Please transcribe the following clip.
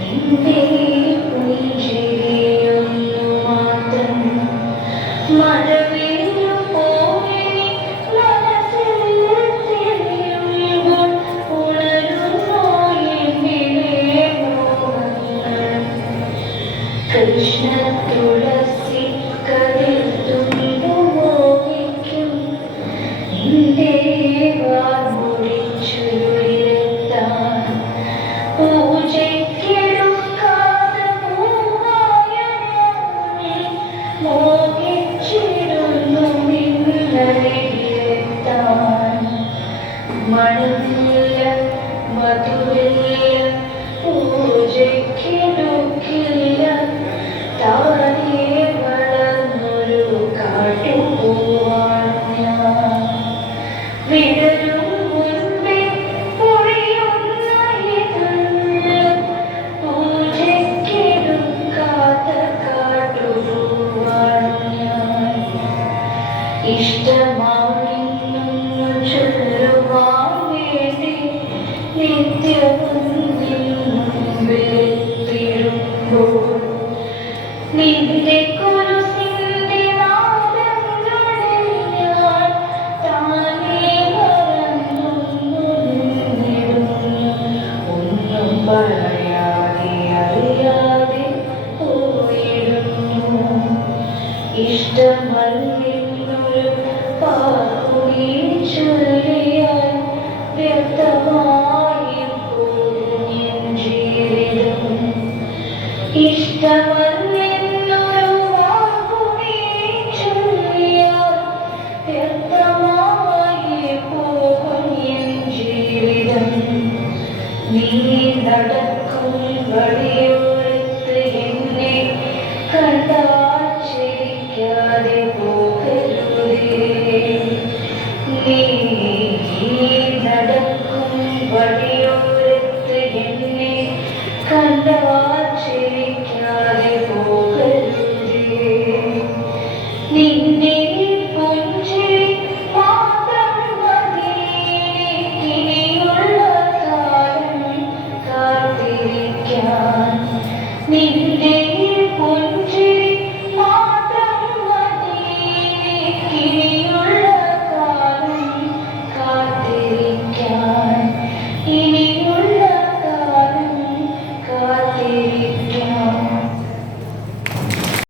നിന്റെ പുഞ്ചിരിയൊന്നു മാത്രം മഴവില്ലു പോലെ മനസ്സിൽ തെളിയുമ്പോൾ ഉണരുന്നോ എന്നിലെ മോഹങ്ങൾ. കൃഷ്ണ തുളസി കതിർ തുമ്പു മോഹിക്കും നിന്റെ വാർമുടിച്ചുരുളിലെത്താൻ പൂജയ്ക്കെടുക്കാത്ത പൂവായ ഞാനിൽ മോഹിച്ചിരുന്നു നിന്നരികിലെത്താൻ. മണമില്ല മധുരില്ല പൂജയ്ക്കെടുക്കില്ല താനേ വളർന്നൊരു കാട്ടുപൂവാണ് ഞാൻ. വിടരും മുൻപേ പൊഴിയുന്ന ഇതൾ പൂജയ്ക്കെടുക്കാത്ത കാട്ടുപൂവാണ് ഞാൻ. ഇഷ്ടമാണെന്നു ചൊല്ലുവാൻ വേണ്ടി നിത്യവും നിൻ മുൻപിലെത്തിടുമ്പോൾ നിന്റെ കുരിശിന്റെ നാദങ്ങളിൽ ഞാൻ താനേ മറന്നൊന്നു നിന്നിടുന്നു. ഒന്നും പറയാതെ അറിയാതെ പോയിടുന്നു. ഇഷ്ടമല്ലെന്നൊരു വാക്കുനീ ചൊല്ലിയാൽ വ്യർത്ഥമായി പോകും എൻ ജീവിതം. ഇഷ്ടമല്ലെന്നൊരു വാക്കുനീ ചൊല്ലിയാൽ വ്യർത്ഥമായി പോകും എൻ ജീവിതം. നീ നടക്കും വഴി